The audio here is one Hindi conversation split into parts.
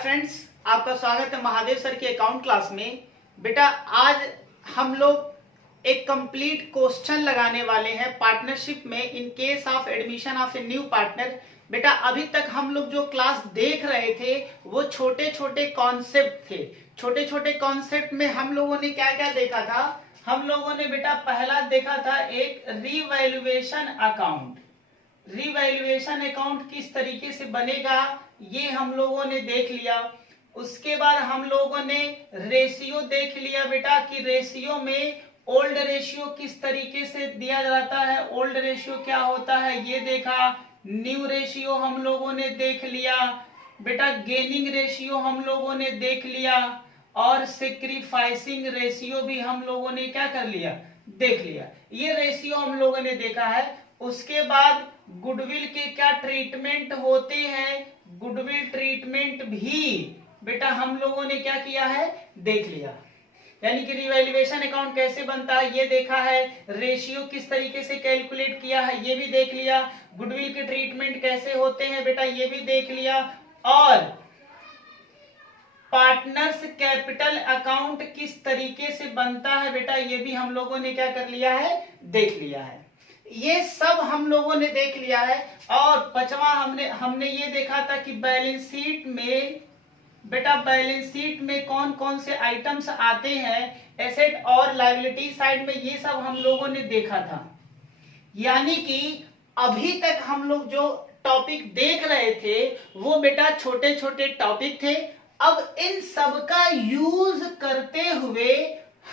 फ्रेंड्स, आपका स्वागत है महादेव सर की अकाउंट क्लास में। बेटा आज हम लोग एक कंप्लीट क्वेश्चन लगाने वाले हैं पार्टनरशिप में in case of admission of a new partner. बेटा अभी तक हम लोग जो क्लास देख रहे थे वो छोटे छोटे कॉन्सेप्ट थे। छोटे छोटे कॉन्सेप्ट में हम लोगों ने क्या क्या देखा था? हम लोगों ने बेटा पहला देखा था एक रीवैल्यूएशन अकाउंट। रीवैल्यूएशन अकाउंट किस तरीके से बनेगा ये हम लोगों ने देख लिया। उसके बाद हम लोगों ने रेशियो देख लिया बेटा कि रेशियो में ओल्ड रेशियो किस तरीके से दिया जाता है, ओल्ड रेशियो क्या होता है ये देखा। न्यू रेशियो हम लोगों ने देख लिया बेटा, गेनिंग रेशियो हम लोगों ने देख लिया और सेक्रीफाइसिंग रेशियो भी हम लोगों ने क्या कर लिया, देख लिया। ये रेशियो हम लोगों ने देखा है। उसके बाद गुडविल के क्या ट्रीटमेंट होते हैं, गुडविल ट्रीटमेंट भी बेटा हम लोगों ने क्या किया है, देख लिया। यानी कि रिवैल्यूएशन अकाउंट कैसे बनता है ये देखा है, रेशियो किस तरीके से कैलकुलेट किया है ये भी देख लिया, गुडविल के ट्रीटमेंट कैसे होते हैं बेटा ये भी देख लिया, और पार्टनर्स कैपिटल अकाउंट किस तरीके से बनता है बेटा ये भी हम लोगों ने क्या कर लिया है, देख लिया है। ये सब हम लोगों ने देख लिया है। और पांचवा हमने ये देखा था कि बैलेंस शीट में बेटा, बैलेंस शीट में कौन कौन से आइटम्स आते हैं, एसेट और लायबिलिटी साइड में, ये सब हम लोगों ने देखा था। यानी कि अभी तक हम लोग जो टॉपिक देख रहे थे वो बेटा छोटे छोटे टॉपिक थे। अब इन सब का यूज करते हुए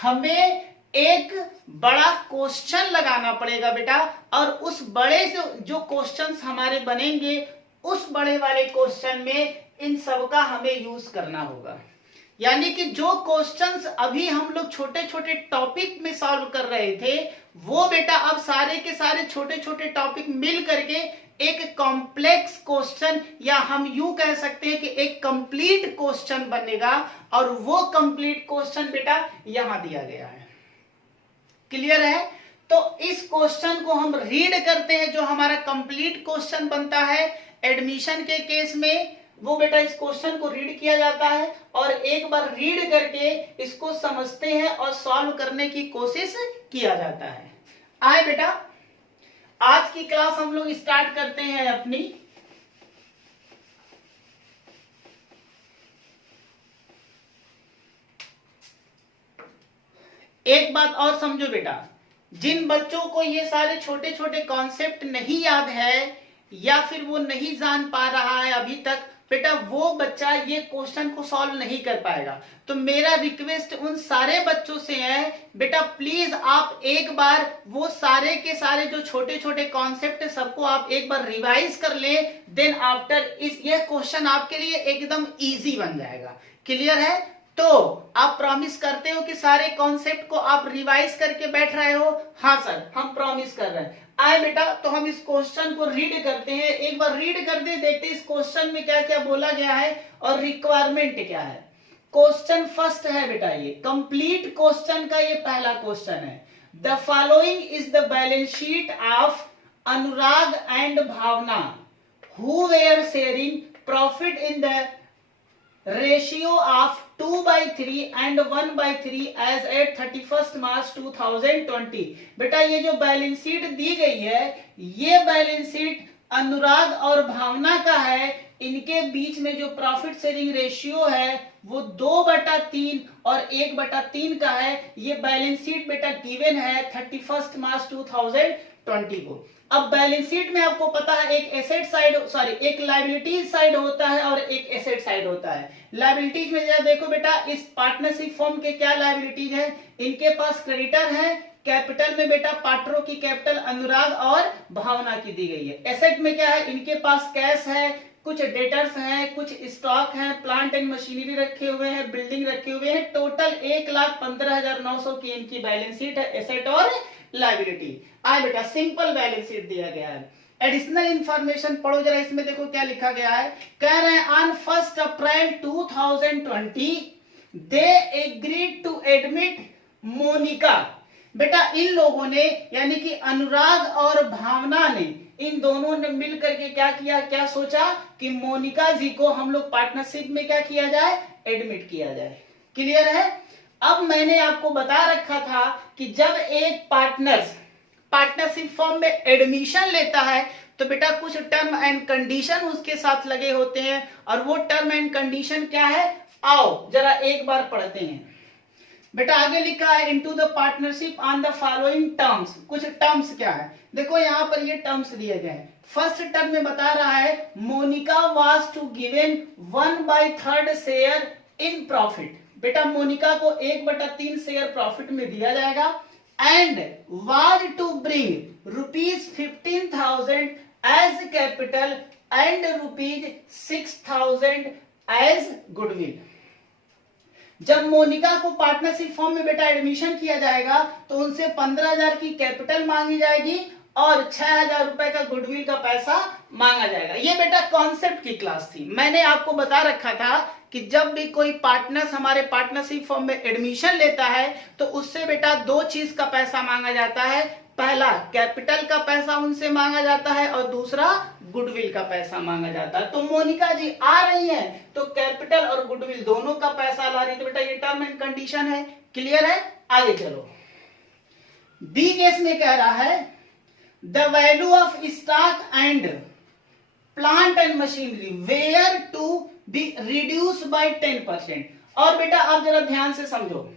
हमें एक बड़ा क्वेश्चन लगाना पड़ेगा बेटा, और उस बड़े जो क्वेश्चंस हमारे बनेंगे उस बड़े वाले क्वेश्चन में इन सब का हमें यूज करना होगा। यानी कि जो क्वेश्चंस अभी हम लोग छोटे छोटे टॉपिक में सॉल्व कर रहे थे वो बेटा अब सारे के सारे छोटे छोटे टॉपिक मिल करके एक कॉम्प्लेक्स क्वेश्चन, या हम यूं कह सकते हैं कि एक कंप्लीट क्वेश्चन बनेगा, और वो कंप्लीट क्वेश्चन बेटा यहां दिया गया है। क्लियर है? तो इस क्वेश्चन को हम रीड करते हैं। जो हमारा कंप्लीट क्वेश्चन बनता है एडमिशन के केस में वो बेटा इस क्वेश्चन को रीड किया जाता है, और एक बार रीड करके इसको समझते हैं और सॉल्व करने की कोशिश किया जाता है। आए बेटा, आज की क्लास हम लोग स्टार्ट करते हैं अपनी। एक बात और समझो बेटा, जिन बच्चों को ये सारे छोटे छोटे कॉन्सेप्ट नहीं याद है या फिर वो नहीं जान पा रहा है अभी तक बेटा, वो बच्चा ये क्वेश्चन को सॉल्व नहीं कर पाएगा। तो मेरा रिक्वेस्ट उन सारे बच्चों से है बेटा, प्लीज आप एक बार वो सारे के सारे जो छोटे छोटे कॉन्सेप्ट है सबको आप एक बार रिवाइज कर ले। देन आफ्टर ये क्वेश्चन आपके लिए एकदम इजी बन जाएगा। क्लियर है? तो आप प्रॉमिस करते हो कि सारे कॉन्सेप्ट को आप रिवाइज करके बैठ रहे हो? हाँ सर, हम प्रॉमिस कर रहे हैं। आए बेटा, तो हम इस क्वेश्चन को रीड करते हैं। एक बार रीड करते देखते इस क्वेश्चन में क्या क्या बोला गया है और रिक्वायरमेंट क्या है। क्वेश्चन फर्स्ट है बेटा, ये कंप्लीट क्वेश्चन का ये पहला क्वेश्चन है। The following is the balance sheet of Anurag and Bhavana who were sharing profit in the ratio of 2/3 and 1/3 as at 31st March 2020। बेटा ये जो बैलेंस शीट दी गई है ये बैलेंस शीट अनुराग और भावना का है। इनके बीच में जो प्रॉफिट शेयरिंग रेशियो है वो 2/3 और 1/3 का है। ये बैलेंस शीट बेटा गिवन है 31 मार्च 2020 को। अब बैलेंस शीट में आपको पता है एक एसेट साइड एक लायबिलिटीज साइड होता है और एक एसेट साइड होता है। लायबिलिटीज में जरा देखो बेटा, इस पार्टनरशिप फॉर्म के क्या लायबिलिटीज है, इनके पास क्रेडिटर है। कैपिटल में बेटा पार्टनरों की कैपिटल अनुराग और भावना की दी गई है। एसेट में क्या है, इनके पास कैश है, कुछ डेटर्स हैं, कुछ स्टॉक है, प्लांट एंड मशीनरी रखे हुए हैं, बिल्डिंग रखे हुए हैं। टोटल 1,15,900 की इनकी बैलेंस शीट है, एसेट और लायबिलिटी। आए बेटा, सिंपल बैलेंस शीट दिया गया है। एडिशनल इंफॉर्मेशन पढ़ो जरा, इसमें देखो क्या लिखा गया है। कह रहे हैं on 1 April 2020 they agreed to admit Monica. बेटा इन लोगों ने यानी कि अनुराग और भावना ने इन दोनों ने मिल करके क्या किया, क्या सोचा कि मोनिका जी को हम लोग पार्टनरशिप में क्या किया जाए, एडमिट किया जाए। क्लियर है। अब मैंने आपको बता रखा था कि जब एक पार्टनरशिप फॉर्म में एडमिशन लेता है तो बेटा कुछ टर्म एंड कंडीशन उसके साथ लगे होते हैं, और वो टर्म एंड कंडीशन क्या है, आओ जरा एक बार पढ़ते हैं। बेटा आगे लिखा है into the partnership on the following terms. कुछ टर्म्स क्या है, देखो यहां पर ये टर्म्स दिए गए हैं। फर्स्ट टर्म में बता रहा है Monica was to given 1/3 share in profit. बेटा मोनिका को 1/3 शेयर प्रॉफिट में दिया जाएगा, and was to bring ₹15,000 as capital and ₹6,000 as goodwill. जब मोनिका को पार्टनरशिप फॉर्म में बेटा एडमिशन किया जाएगा तो उनसे 15,000 की कैपिटल मांगी जाएगी और 6,000 रुपए का गुडविल का पैसा मांगा जाएगा। ये बेटा कॉन्सेप्ट की क्लास थी। मैंने आपको बता रखा था कि जब भी कोई पार्टनर्स हमारे पार्टनरशिप फॉर्म में एडमिशन लेता है तो उससे बेटा दो चीज का पैसा मांगा जाता है। पहला कैपिटल का पैसा उनसे मांगा जाता है और दूसरा गुडविल का पैसा मांगा जाता है। तो मोनिका जी आ रही हैं तो कैपिटल और गुडविल दोनों का पैसा ला रही है, तो बेटा ये टर्म एंड कंडीशन है। क्लियर है। आगे चलो, बी केस में कह रहा है the value of stock and plant and machinery were to be reduce by 10%। और बेटा आप जरा ध्यान से समझो,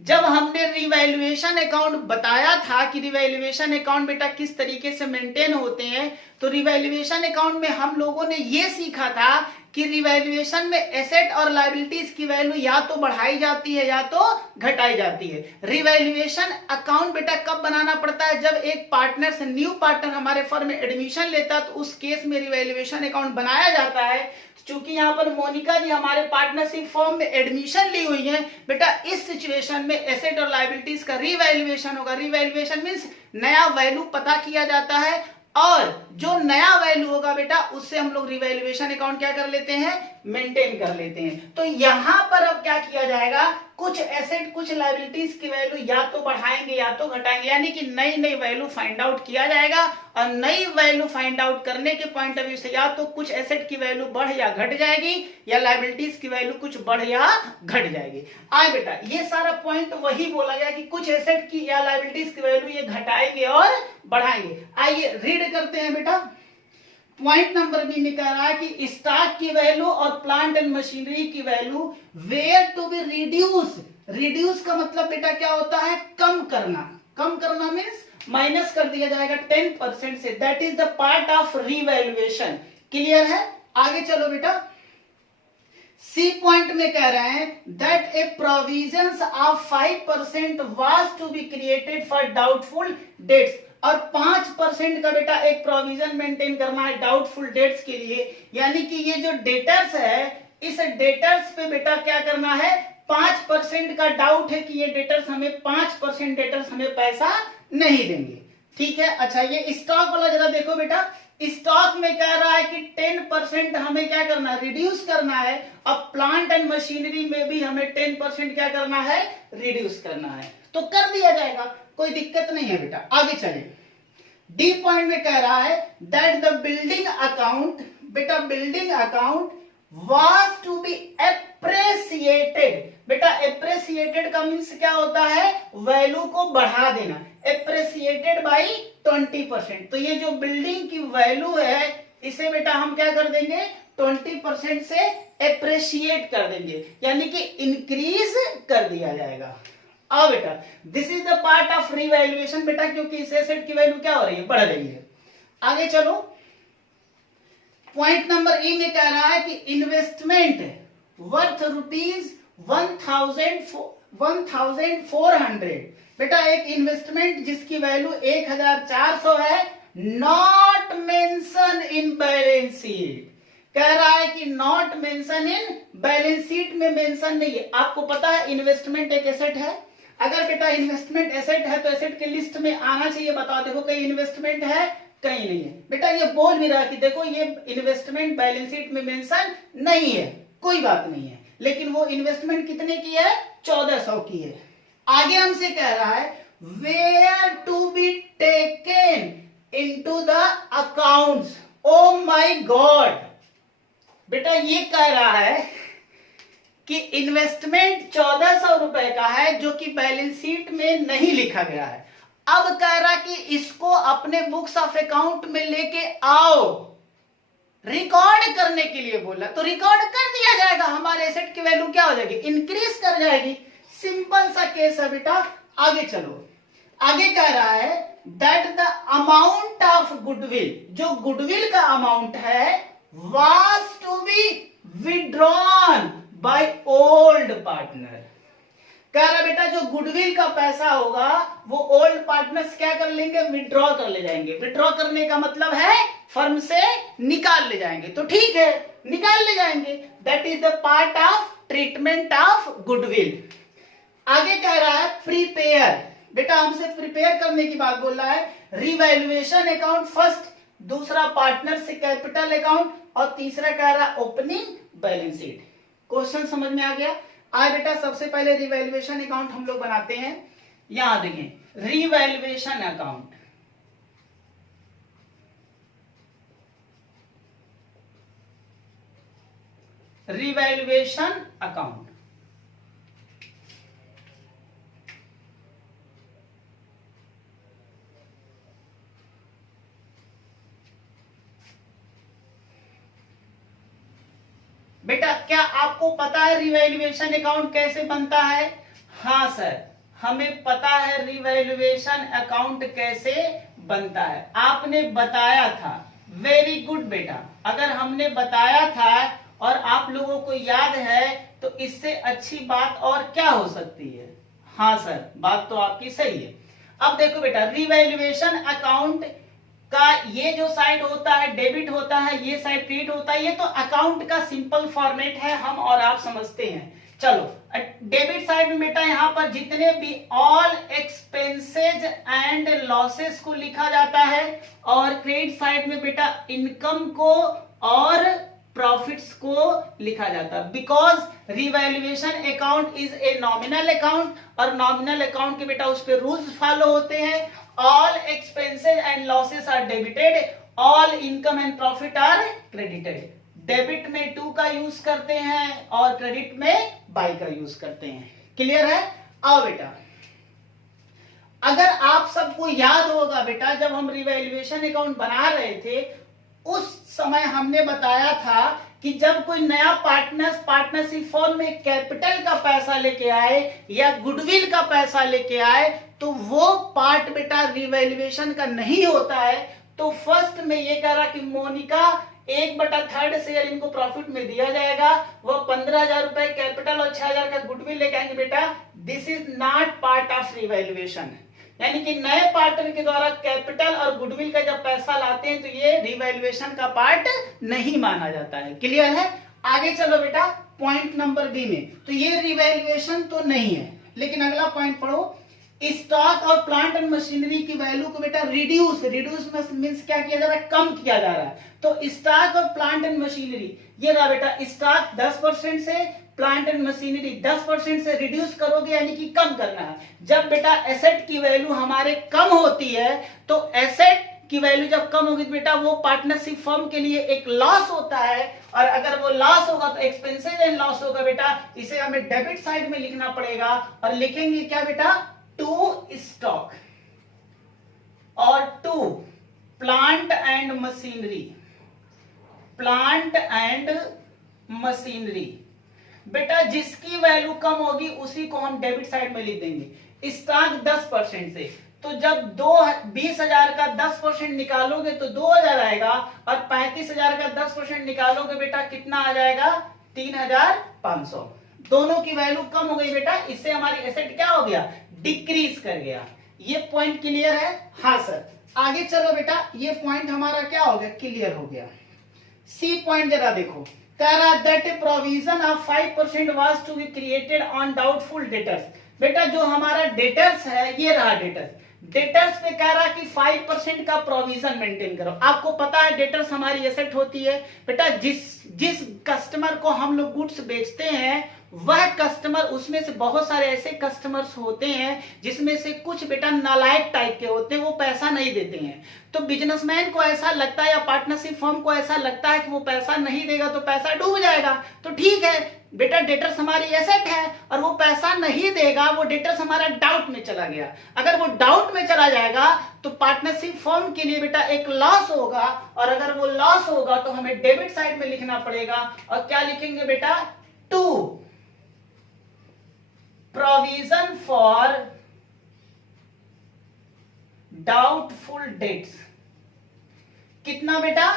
जब हमने रिवैल्यूएशन अकाउंट बताया था कि रिवैल्यूएशन अकाउंट बेटा किस तरीके से मेंटेन होते हैं, तो रिवैल्यूएशन अकाउंट में हम लोगों ने ये सीखा था कि रिवैल्यूएशन में एसेट और लायबिलिटीज की वैल्यू या तो बढ़ाई जाती है या तो घटाई जाती है। रिवैल्यूएशन अकाउंट बेटा कब बनाना पड़ता है, जब एक पार्टनर से न्यू पार्टनर हमारे फर्म में एडमिशन लेता है तो उस केस में रिवैल्यूएशन अकाउंट बनाया जाता है। चूंकि यहाँ पर मोनिका जी हमारे पार्टनरशिप फॉर्म में एडमिशन ली हुई है, बेटा इस सिचुएशन में एसेट और लायबिलिटीज का रिवैल्यूएशन होगा। रिवैल्यूएशन मींस नया वैल्यू पता किया जाता है, और जो नया वैल्यू होगा बेटा उससे हम लोग रिवैल्यूएशन अकाउंट क्या कर लेते हैं, मेंटेन कर लेते हैं। तो यहां पर अब क्या किया जाएगा, कुछ एसेट कुछ लायबिलिटीज की वैल्यू या तो बढ़ाएंगे या तो घटाएंगे, यानी कि नई नई वैल्यू फाइंड आउट किया जाएगा। और नई वैल्यू फाइंड आउट करने के पॉइंट ऑफ व्यू से या तो कुछ एसेट की वैल्यू बढ़ या घट जाएगी, या लायबिलिटीज की वैल्यू कुछ बढ़ या घट जाएगी। आए बेटा ये सारा पॉइंट वही बोला गया कि कुछ एसेट की या लायबिलिटीज की वैल्यू ये घटाएंगे और बढ़ाएंगे। आइए रीड करते हैं बेटा। पॉइंट नंबर बी में कह रहा है कि स्टॉक की वैल्यू और प्लांट एंड मशीनरी की value were to be reduce. Reduce का मतलब बेटा क्या होता है, कम करना। कम करना मीन्स माइनस कर दिया जाएगा 10% से। That is the part of revaluation. Clear है। आगे चलो बेटा, सी पॉइंट में कह रहे हैं that a provisions of 5% was to be created for doubtful debts. और 5% का बेटा एक प्रोविजन मेंटेन करना है डाउटफुल डेट्स के लिए, यानी कि ये जो डेटर्स है इस डेटर्स पे बेटा क्या करना है, 5% का डाउट है कि ये डेटर्स हमें 5% डेटर्स हमें पैसा नहीं देंगे। ठीक है। अच्छा ये स्टॉक वाला जरा देखो बेटा, स्टॉक में कह रहा है कि 10% हमें क्या करना है, रिड्यूस करना है। अब प्लांट एंड मशीनरी में भी हमें 10% क्या करना है, रिड्यूस करना है। तो कर दिया जाएगा, कोई दिक्कत नहीं है बेटा। आगे चले, डी पॉइंट में कह रहा है दैट द बिल्डिंग अकाउंट, बेटा building account was to be appreciated. बेटा एप्रेसिएटेड का मीन्स क्या होता है, वैल्यू को बढ़ा देना। एप्रेसिएटेड बाई 20%। तो ये जो बिल्डिंग की वैल्यू है इसे बेटा हम क्या कर देंगे, 20% से एप्रेशिएट कर देंगे, यानी कि इंक्रीज कर दिया जाएगा। आओ बेटा, this is the part of revaluation बेटा, क्योंकि इस एसेट की वैल्यू क्या हो रही है, बढ़ रही है। आगे चलो, पॉइंट नंबर ई में कह रहा है कि इन्वेस्टमेंट वर्थ ₹1,400। बेटा एक इन्वेस्टमेंट जिसकी वैल्यू 1,400 है, not mention in balance sheet. कह रहा है कि not mention in balance sheet में मेंशन नहीं है। आपको पता है इन्वेस्टमेंट एक एसेट है। अगर बेटा इन्वेस्टमेंट एसेट है तो एसेट के लिस्ट में आना चाहिए। बताओ देखो कहीं इन्वेस्टमेंट है, कहीं नहीं है। बेटा ये बोल भी रहा है कि देखो ये इन्वेस्टमेंट बैलेंस शीट में मेंशन नहीं है, कोई बात नहीं है, लेकिन वो इन्वेस्टमेंट कितने की है, 1400 की है। आगे हमसे कह रहा है were to be taken into the accounts. Oh my god, बेटा ये कह रहा है कि इन्वेस्टमेंट 1400 रुपए का है जो कि बैलेंस शीट में नहीं लिखा गया है। अब कह रहा कि इसको अपने बुक्स ऑफ अकाउंट में लेके आओ, रिकॉर्ड करने के लिए बोला, तो रिकॉर्ड कर दिया जाएगा, हमारे एसेट की वैल्यू क्या हो जाएगी, इंक्रीज कर जाएगी। सिंपल सा केस है बेटा। आगे चलो, आगे कह रहा है that the amount of goodwill, जो गुडविल का अमाउंट है, was to be withdrawn by old partner. कह रहा बेटा जो गुडविल का पैसा होगा वो ओल्ड पार्टनर्स क्या कर लेंगे, विड्रॉ कर ले जाएंगे। विड्रॉ करने का मतलब है फर्म से निकाल ले जाएंगे, तो ठीक है निकाल ले जाएंगे, that is the part of treatment of goodwill. आगे कह रहा है प्रीपेयर, बेटा हमसे प्रिपेयर करने की बात बोल रहा है। रिवैल्यूएशन अकाउंट फर्स्ट, दूसरा पार्टनर से कैपिटल अकाउंट, और तीसरा कह रहा है ओपनिंग बैलेंस शीट। क्वेश्चन समझ में आ गया। आज बेटा सबसे पहले रिवैल्यूएशन अकाउंट हम लोग बनाते हैं। यहां देखें रिवैल्यूएशन अकाउंट, रिवैल्यूएशन अकाउंट बेटा क्या आपको पता है रिवैल्यूएशन अकाउंट कैसे बनता है? हाँ सर, हमें पता है रिवैल्यूएशन अकाउंट कैसे बनता है, आपने बताया था। वेरी गुड बेटा, अगर हमने बताया था और आप लोगों को याद है तो इससे अच्छी बात और क्या हो सकती है। हाँ सर, बात तो आपकी सही है। अब देखो बेटा, रिवैल्यूएशन अकाउंट का ये जो साइड होता है डेबिट होता है, ये साइड क्रेडिट होता है, ये तो अकाउंट का सिंपल फॉर्मेट है, हम और आप समझते हैं। चलो डेबिट साइड में बेटा यहाँ पर जितने भी ऑल एक्सपेंसेज एंड लॉसेस को लिखा जाता है, और क्रेडिट साइड में बेटा इनकम को और प्रॉफिट्स को लिखा जाता है। Because revaluation account is a nominal account, और नॉमिनल अकाउंट के बेटा उस पर रूल्स फॉलो होते हैं। All expenses and losses are debited, all income and profit are credited. Debit में टू का यूज करते हैं और क्रेडिट में बाई का यूज करते हैं। क्लियर है? आओ बेटा, अगर आप सबको याद होगा बेटा, जब हम रिवैल्यूएशन अकाउंट बना रहे थे उस समय हमने बताया था कि जब कोई नया पार्टनरशिप फॉर्म में कैपिटल का पैसा लेके आए या गुडविल का पैसा लेके आए तो वो पार्ट बेटा रिवैल्यूएशन का नहीं होता है। तो फर्स्ट में ये कह रहा कि मोनिका 1/3 शेयर इनको प्रॉफिट में दिया जाएगा, वो 15,000 रुपए कैपिटल और 6,000 का गुडविल लेके आएंगे बेटा। This is not part of revaluation, यानी कि नए पार्टनर के द्वारा कैपिटल और गुडविल का जब पैसा लाते हैं तो ये रिवैल्यूएशन का पार्ट नहीं माना जाता है। क्लियर है? आगे चलो बेटा पॉइंट नंबर बी में, तो ये रिवैल्यूएशन तो नहीं है, लेकिन अगला पॉइंट पढ़ो। स्टॉक और प्लांट एंड मशीनरी की वैल्यू को बेटा रिड्यूस मींस क्या किया जा रहा है, कम किया जा रहा है। तो स्टॉक और प्लांट एंड मशीनरी ये रहा बेटा, स्टॉक 10% से, प्लांट एंड मशीनरी 10% से रिड्यूस करोगे, यानी कि कम करना है। जब बेटा एसेट की वैल्यू हमारे कम होती है तो एसेट की वैल्यू जब कम होगी तो बेटा वो पार्टनरशिप फर्म के लिए एक लॉस होता है, और अगर वो लॉस होगा तो एक्सपेंसेस एंड लॉस होगा बेटा। इसे हमें डेबिट साइड में लिखना पड़ेगा, और लिखेंगे क्या बेटा, टू स्टॉक और टू प्लांट एंड मशीनरी। बेटा जिसकी वैल्यू कम होगी उसी को हम डेबिट साइड में लिख देंगे। स्टॉक 10% से, तो जब 20,000 का 10% निकालोगे तो 2,000 आएगा, और 35,000 का 10% निकालोगे बेटा कितना आ जाएगा, 3,500। दोनों की वैल्यू कम हो गई बेटा, इससे हमारी एसेट क्या हो गया, डिक्रीज कर गया। ये पॉइंट क्लियर है? हाँ सर। आगे चलो बेटा, ये पॉइंट हमारा क्या हो गया, क्लियर हो गया। सी पॉइंट जरा देखो, कह रहा that provision of 5% was to be created on doubtful debtors. बेटा जो हमारा डेटर्स है, ये रहा डेटर्स पे कह रहा कि 5% का प्रोविजन मेंटेन करो। आपको पता है डेटर्स हमारी एसेट होती है बेटा, जिस कस्टमर को हम लोग गुड्स बेचते हैं वह कस्टमर, उसमें से बहुत सारे ऐसे कस्टमर्स होते हैं जिसमें से कुछ बेटा नालायक टाइप के होते हैं, वो पैसा नहीं देते हैं। तो बिजनेसमैन को ऐसा लगता है या पार्टनरशिप फर्म को ऐसा लगता है कि वो पैसा नहीं देगा तो पैसा डूब जाएगा। तो ठीक है बेटा, डेटर्स हमारी एसेट है और वो पैसा नहीं देगा, वो डेटर्स हमारा डाउट में चला गया। अगर वो डाउट में चला जाएगा तो पार्टनरशिप फर्म के लिए बेटा एक लॉस होगा, और अगर वो लॉस होगा तो हमें डेबिट साइड में लिखना पड़ेगा। और क्या लिखेंगे बेटा? To provision for doubtful debts. कितना बेटा?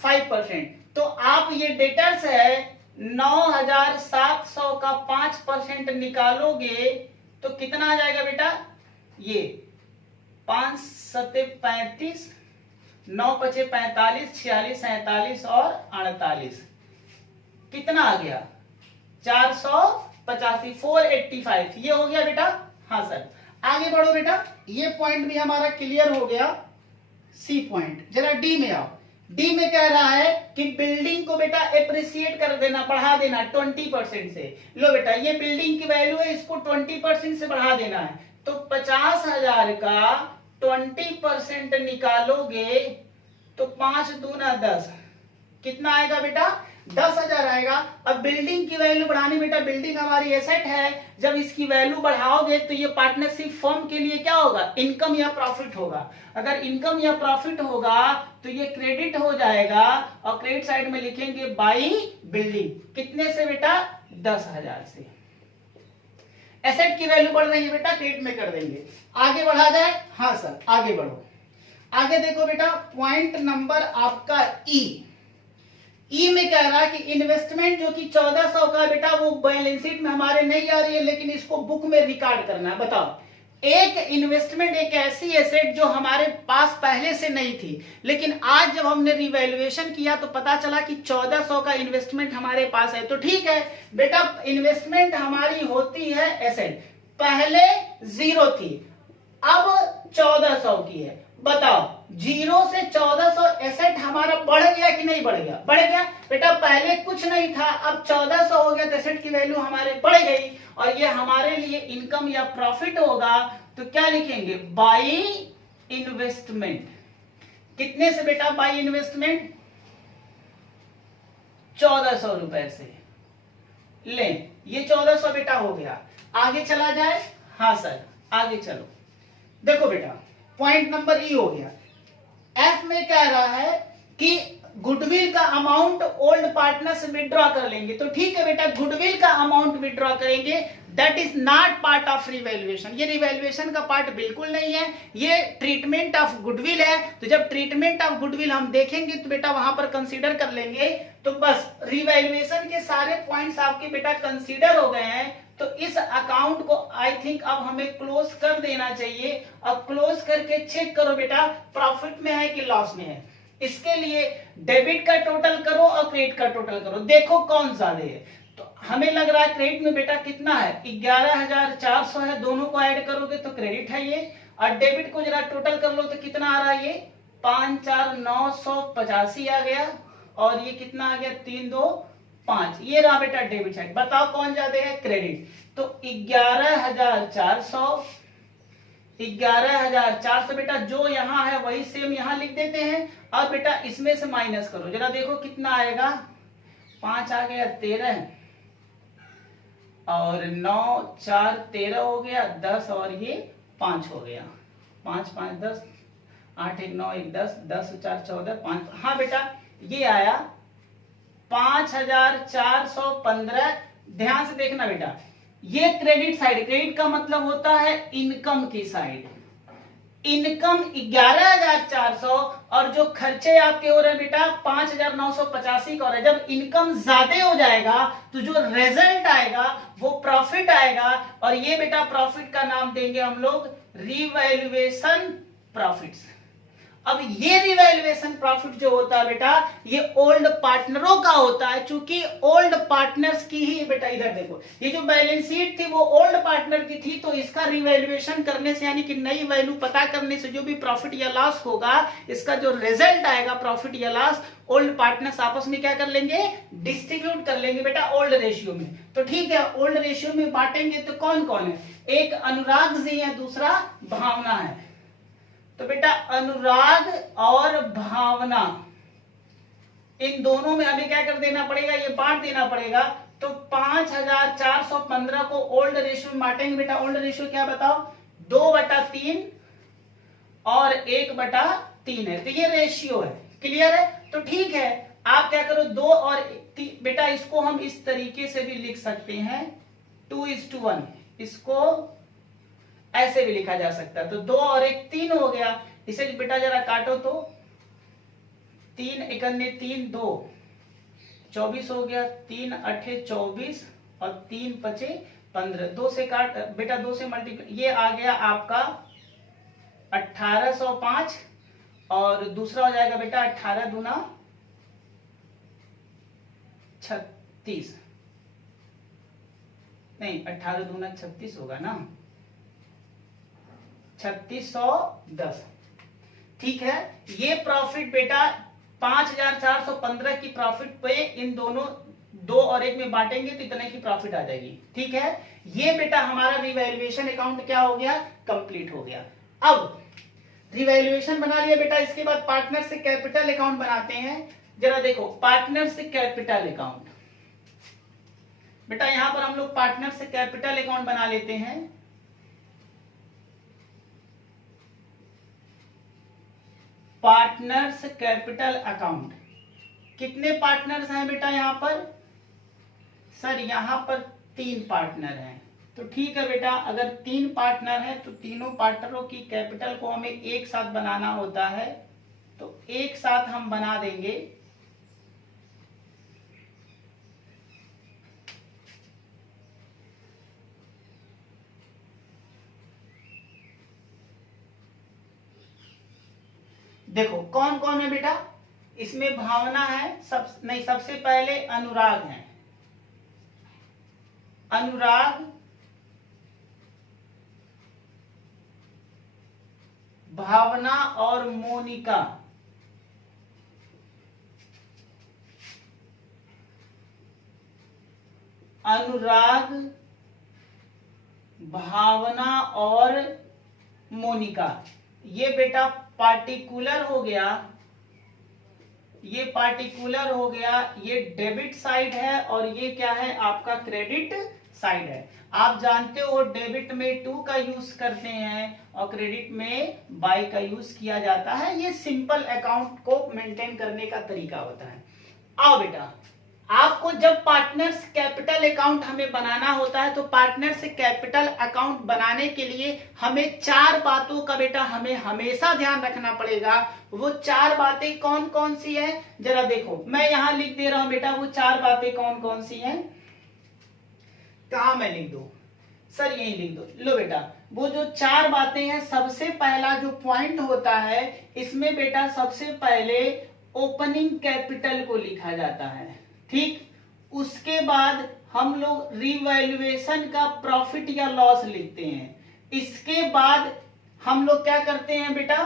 5%। तो आप ये डेटर्स है 9,700 का 5% निकालोगे तो कितना आ जाएगा बेटा? ये 5 सत्ते 35, 9 पचे 45, 46, 47 और 48, कितना आ गया? 485, 485। ये हो गया बेटा। हाँ सर, आगे बढ़ो बेटा। ये पॉइंट भी हमारा क्लियर हो गया। सी पॉइंट, जरा डी में आओ। डी में कह रहा है कि बिल्डिंग को बेटा एप्रिसिएट कर देना, बढ़ा देना 20% से। लो बेटा, ये बिल्डिंग की वैल्यू है, इसको 20% से बढ़ा देना है। तो 50,000 का 20% निकालोगे तो 5 दूना 10, कितना आएगा बेटा? 10,000 आएगा। अब बिल्डिंग की वैल्यू बढ़ानी बेटा, बिल्डिंग हमारी एसेट है, जब इसकी वैल्यू बढ़ाओगे तो ये पार्टनरशिप फर्म के लिए क्या होगा? इनकम या प्रॉफिट होगा। अगर इनकम या प्रॉफिट होगा तो ये क्रेडिट हो जाएगा, और क्रेडिट साइड में लिखेंगे बाई बिल्डिंग। कितने से बेटा? 10,000 से। एसेट की वैल्यू बढ़ रही है बेटा, क्रेडिट में कर देंगे। आगे बढ़ा जाए? हाँ सर, आगे बढ़ो। आगे देखो बेटा, पॉइंट नंबर आपका ई में कह रहा है कि इन्वेस्टमेंट जो कि 1400 का बेटा, वो बैलेंस शीट में हमारे नहीं आ रही है, लेकिन इसको बुक में रिकॉर्ड करना है। बताओ, एक इन्वेस्टमेंट एक ऐसी एसेट जो हमारे पास पहले से नहीं थी, लेकिन आज जब हमने रिवैल्यूएशन किया तो पता चला कि 1400 का इन्वेस्टमेंट हमारे पास है। तो ठीक है बेटा, इन्वेस्टमेंट हमारी होती है एसेट, पहले 0 थी, अब 1400 की है। बताओ, 0 से 1400 एसेट हमारा बढ़ गया कि नहीं बढ़ गया? बढ़ गया बेटा। पहले कुछ नहीं था, अब 1400 हो गया तो एसेट की वैल्यू हमारे बढ़ गई, और ये हमारे लिए इनकम या प्रॉफिट होगा। तो क्या लिखेंगे? By investment. कितने से बेटा बाई इन्वेस्टमेंट? 1400 रुपए से। ले, ये 1400 बेटा हो गया। आगे चला जाए? हाँ सर, आगे चलो। देखो बेटा, पॉइंट नंबर ई हो गया। एफ में कह रहा है कि गुडविल का अमाउंट ओल्ड पार्टनर से विड्रॉ कर लेंगे। तो ठीक है बेटा, गुडविल का अमाउंट विड्रॉ करेंगे, that is not part of revaluation. ये रिवैल्यूएशन का पार्ट बिल्कुल नहीं है, ये ट्रीटमेंट ऑफ गुडविल है। तो जब ट्रीटमेंट ऑफ गुडविल हम देखेंगे तो बेटा वहां पर कंसीडर कर लेंगे। तो बस रिवैल्यूएशन के सारे पॉइंट्स आपके बेटा कंसीडर हो गए हैं। तो इस अकाउंट को आई थिंक अब हमें क्लोज कर देना चाहिए। अब क्लोज करके चेक करो बेटा, प्रॉफिट में है कि लॉस में है। इसके लिए डेबिट का टोटल करो और क्रेडिट का टोटल करो, देखो कौन ज्यादा है। तो हमें लग रहा है क्रेडिट में बेटा कितना है? 11,400 है। दोनों को ऐड करोगे तो क्रेडिट है ये, और डेबिट को जरा टोटल कर लो तो कितना आ रहा है? ये 5,4,985 आ गया, और ये कितना आ गया? 3,2,5। ये रहा बेटा डेबिट साइड। बताओ कौन ज्यादा है? क्रेडिट। तो 11,400, 11,400 बेटा जो यहां है वही सेम यहां लिख देते हैं। अब बेटा इसमें से माइनस करो, जरा देखो कितना आएगा? 5 आ गया, 13, और 9, 4, 13 हो गया, 10 और ये 5 हो गया। 5, 5, 10, 8, 1, 9, 1, 10, 10, 4, 14, 5। हाँ बेटा, ये आया 5,415। ध्यान से देखना बेटा, ये क्रेडिट साइड, क्रेडिट का मतलब होता है इनकम की साइड। इनकम 11,400, और जो खर्चे आपके हो रहे हैं बेटा 5,985 का हो रहा है। जब इनकम ज्यादा हो जाएगा तो जो रिजल्ट आएगा वो प्रॉफिट आएगा, और ये बेटा प्रॉफिट का नाम देंगे हम लोग रिवैल्यूएशन प्रॉफिट्स। अब ये रिवैल्यूएशन प्रॉफिट जो होता है बेटा, ये ओल्ड पार्टनरों का होता है, क्योंकि ओल्ड पार्टनर्स की ही, बेटा इधर देखो, ये जो बैलेंस शीट थी वो ओल्ड पार्टनर की थी, तो इसका रिवैल्यूएशन करने से यानी कि नई वैल्यू पता करने से जो भी प्रॉफिट या लॉस होगा, इसका जो रिजल्ट आएगा प्रॉफिट या लॉस, ओल्ड पार्टनर्स आपस में क्या कर लेंगे, डिस्ट्रीब्यूट कर लेंगे बेटा ओल्ड रेशियो में। तो ठीक है, ओल्ड रेशियो में बांटेंगे तो कौन कौन है, एक अनुराग जी है, दूसरा भावना है। तो बेटा अनुराग और भावना, इन दोनों में हमें क्या कर देना पड़ेगा, ये बांट देना पड़ेगा। तो 5415 को ओल्ड रेशियो में बांटेंगे। बेटा ओल्ड रेशियो क्या बताओ, 2/3 और 1/3 है, तो ये रेशियो है। क्लियर है? तो ठीक है, आप क्या करो, 2 और 3, बेटा इसको हम इस तरीके से भी लिख सकते हैं 2:1, इसको ऐसे भी लिखा जा सकता है। तो 2 और 1 3 हो गया, इसे बेटा जरा काटो तो 3 एकन्ने 3 2 24 हो गया, 3 8 24 और 3 5 15, 2 से काट बेटा, 2 से मल्टीप्लाई, ये आ गया आपका 1805 और दूसरा हो जाएगा बेटा 18 दूना 36, नहीं 18 दूना 36 होगा ना, 3610। ठीक है, ये प्रॉफिट बेटा 5415 की प्रॉफिट पे इन दोनों 2 और 1 में बांटेंगे तो इतने की प्रॉफिट आ जाएगी। ठीक है, ये बेटा हमारा रिवैल्यूएशन अकाउंट क्या हो गया, कंप्लीट हो गया। अब रिवैल्यूएशन बना लिया बेटा, इसके बाद पार्टनर से कैपिटल अकाउंट बनाते हैं। जरा देखो, पार्टनर से कैपिटल अकाउंट, बेटा यहां पर हम लोग पार्टनर से कैपिटल अकाउंट बना लेते हैं। पार्टनर्स कैपिटल अकाउंट, कितने पार्टनर्स हैं बेटा यहां पर, सर यहां पर 3 पार्टनर हैं। तो ठीक है बेटा, अगर 3 पार्टनर हैं तो तीनों पार्टनरों की कैपिटल को हमें एक साथ बनाना होता है, तो एक साथ हम बना देंगे। देखो कौन कौन है बेटा, इसमें भावना है, सबसे पहले अनुराग है, अनुराग, भावना और मोनिका। अनुराग, भावना और मोनिका, ये बेटा पार्टिकुलर हो गया, ये पार्टिकुलर हो गया, ये डेबिट साइड है और ये क्या है आपका क्रेडिट साइड है। आप जानते हो डेबिट में 2 का यूज करते हैं और क्रेडिट में बाई का यूज किया जाता है। ये सिंपल अकाउंट को मेंटेन करने का तरीका होता है। आओ बेटा, आपको जब पार्टनर्स कैपिटल अकाउंट हमें बनाना होता है तो पार्टनर्स कैपिटल अकाउंट बनाने के लिए हमें 4 बातों का बेटा हमें हमेशा ध्यान रखना पड़ेगा। वो 4 बातें कौन कौन सी है, जरा देखो, मैं यहां लिख दे रहा हूं बेटा, वो 4 बातें कौन कौन सी हैं, कहां मैं लिख दूं, सर यही लिख दो। लो बेटा, वो जो 4 बातें हैं, सबसे पहला जो पॉइंट होता है इसमें बेटा सबसे पहले ओपनिंग कैपिटल को लिखा जाता है। ठीक, उसके बाद हम लोग रिवैल्यूएशन का प्रॉफिट या लॉस लिखते हैं। इसके बाद हम लोग क्या करते हैं बेटा,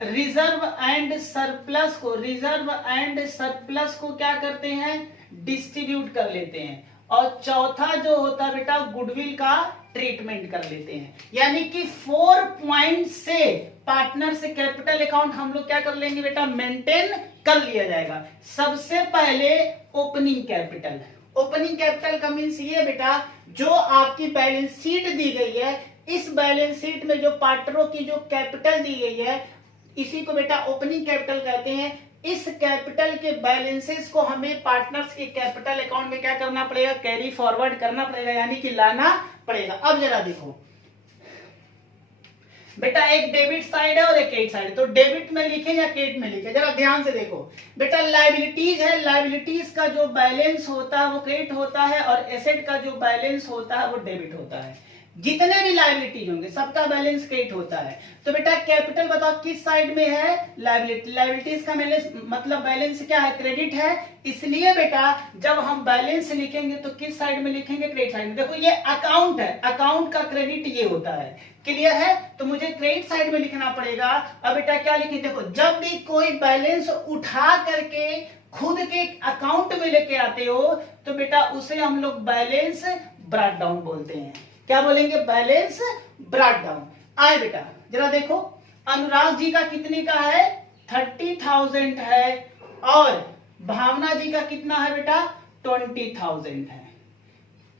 रिजर्व एंड सरप्लस को, रिजर्व एंड सरप्लस को क्या करते हैं, डिस्ट्रीब्यूट कर लेते हैं। और चौथा जो होता है बेटा, गुडविल का ट्रीटमेंट कर लेते हैं। यानी कि 4 पॉइंट से पार्टनर से कैपिटल अकाउंट हम लोग क्या कर लेंगे बेटा, मेंटेन कर लिया जाएगा। सबसे पहले ओपनिंग कैपिटल, ओपनिंग कैपिटल का मीन्स ये बेटा, जो आपकी बैलेंस शीट दी गई है, इस बैलेंस शीट में जो पार्टनरों की जो कैपिटल दी गई है, इसी को बेटा ओपनिंग कैपिटल कहते हैं। इस कैपिटल के बैलेंसेस को हमें पार्टनर्स के कैपिटल अकाउंट में क्या करना पड़ेगा, कैरी फॉरवर्ड करना पड़ेगा, यानी कि लाना पड़ेगा। अब जरा देखो बेटा, एक डेबिट साइड है और एक क्रेडिट साइड है, तो डेबिट में लिखे या क्रेडिट में लिखे, जरा ध्यान से देखो बेटा। लायबिलिटीज है, लायबिलिटीज का जो बैलेंस होता है वो क्रेडिट होता है और एसेट का जो बैलेंस होता है वो डेबिट होता है। जितने भी लायबिलिटीज होंगे सबका बैलेंस क्रेडिट होता है। तो बेटा कैपिटल बताओ किस साइड में है, लायबिलिटी, लायबिलिटीज का मतलब बैलेंस क्या है, क्रेडिट है। इसलिए बेटा जब हम बैलेंस लिखेंगे तो किस साइड में लिखेंगे, क्रेडिट साइड में। देखो ये अकाउंट है, अकाउंट का क्रेडिट ये होता है, क्लियर है। तो मुझे क्रेडिट साइड में लिखना पड़ेगा। अब बेटा क्या लिखे, देखो जब भी कोई बैलेंस उठा करके खुद के अकाउंट में लेके आते हो तो बेटा उसे हम लोग बैलेंस ब्रॉट डाउन बोलते हैं। क्या बोलेंगे, बैलेंस ब्रॉट डाउन। आए बेटा जरा देखो, अनुराग जी का कितने का है, 30,000 है, और भावना जी का कितना है बेटा, 20,000 है,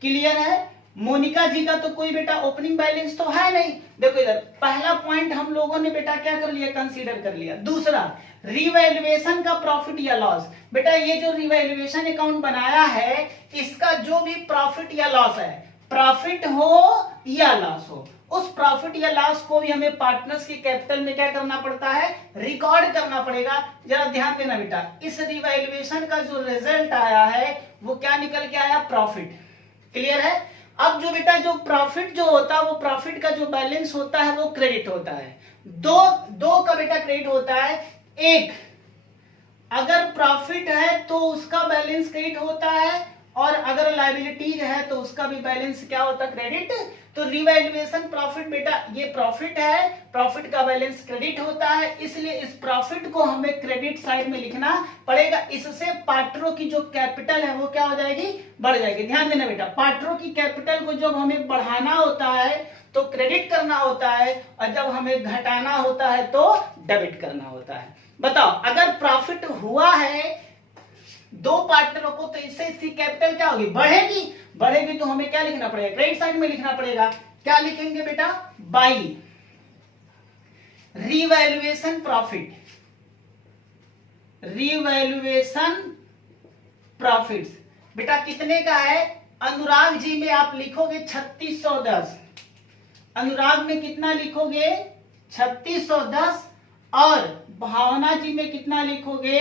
क्लियर है। मोनिका जी का तो कोई बेटा ओपनिंग बैलेंस तो है नहीं। देखो इधर पहला पॉइंट हम लोगों ने बेटा क्या कर लिया, कंसीडर कर लिया। दूसरा रिवैल्यूएशन का प्रॉफिट या लॉस। बेटा ये जो रिवैल्यूएशन अकाउंट बनाया है इसका जो भी प्रॉफिट या लॉस है, प्रॉफिट हो या लॉस हो, उस प्रॉफिट या लॉस को भी हमें पार्टनर्स की कैपिटल में क्या करना पड़ता है, रिकॉर्ड करना पड़ेगा। जरा ध्यान देना बेटा, इस रिवैल्यूएशन का जो रिजल्ट आया है वो क्या निकल के आया, प्रॉफिट, क्लियर है। अब जो बेटा जो प्रॉफिट जो होता है वो प्रॉफिट का जो बैलेंस होता है वो क्रेडिट होता है। दो का बेटा क्रेडिट होता है। एक, अगर प्रॉफिट है तो उसका बैलेंस क्रेडिट होता है, और अगर लायबिलिटीज है तो उसका भी बैलेंस क्या होता है, क्रेडिट। तो रिवैल्यूएशन प्रॉफिट बेटा ये प्रॉफिट है, प्रॉफिट का बैलेंस क्रेडिट होता है, इसलिए इस प्रॉफिट को हमें क्रेडिट साइड में लिखना पड़ेगा। इससे पार्टनरों की जो कैपिटल है वो क्या हो जाएगी, बढ़ जाएगी। ध्यान देना बेटा, पार्टनरों की कैपिटल को जब हमें बढ़ाना होता है तो क्रेडिट करना होता है, और जब हमें घटाना होता है तो डेबिट करना होता है। बताओ अगर प्रॉफिट हुआ है दो पार्टनरों को तो इससे इसकी कैपिटल क्या होगी, बढ़ेगी। बढ़ेगी तो हमें क्या लिखना पड़ेगा, क्रेडिट साइड में लिखना पड़ेगा। क्या लिखेंगे बेटा, by revaluation profit, revaluation profits. बेटा कितने का है, अनुराग जी में आप लिखोगे 3610, अनुराग में कितना लिखोगे 3610, और भावना जी में कितना लिखोगे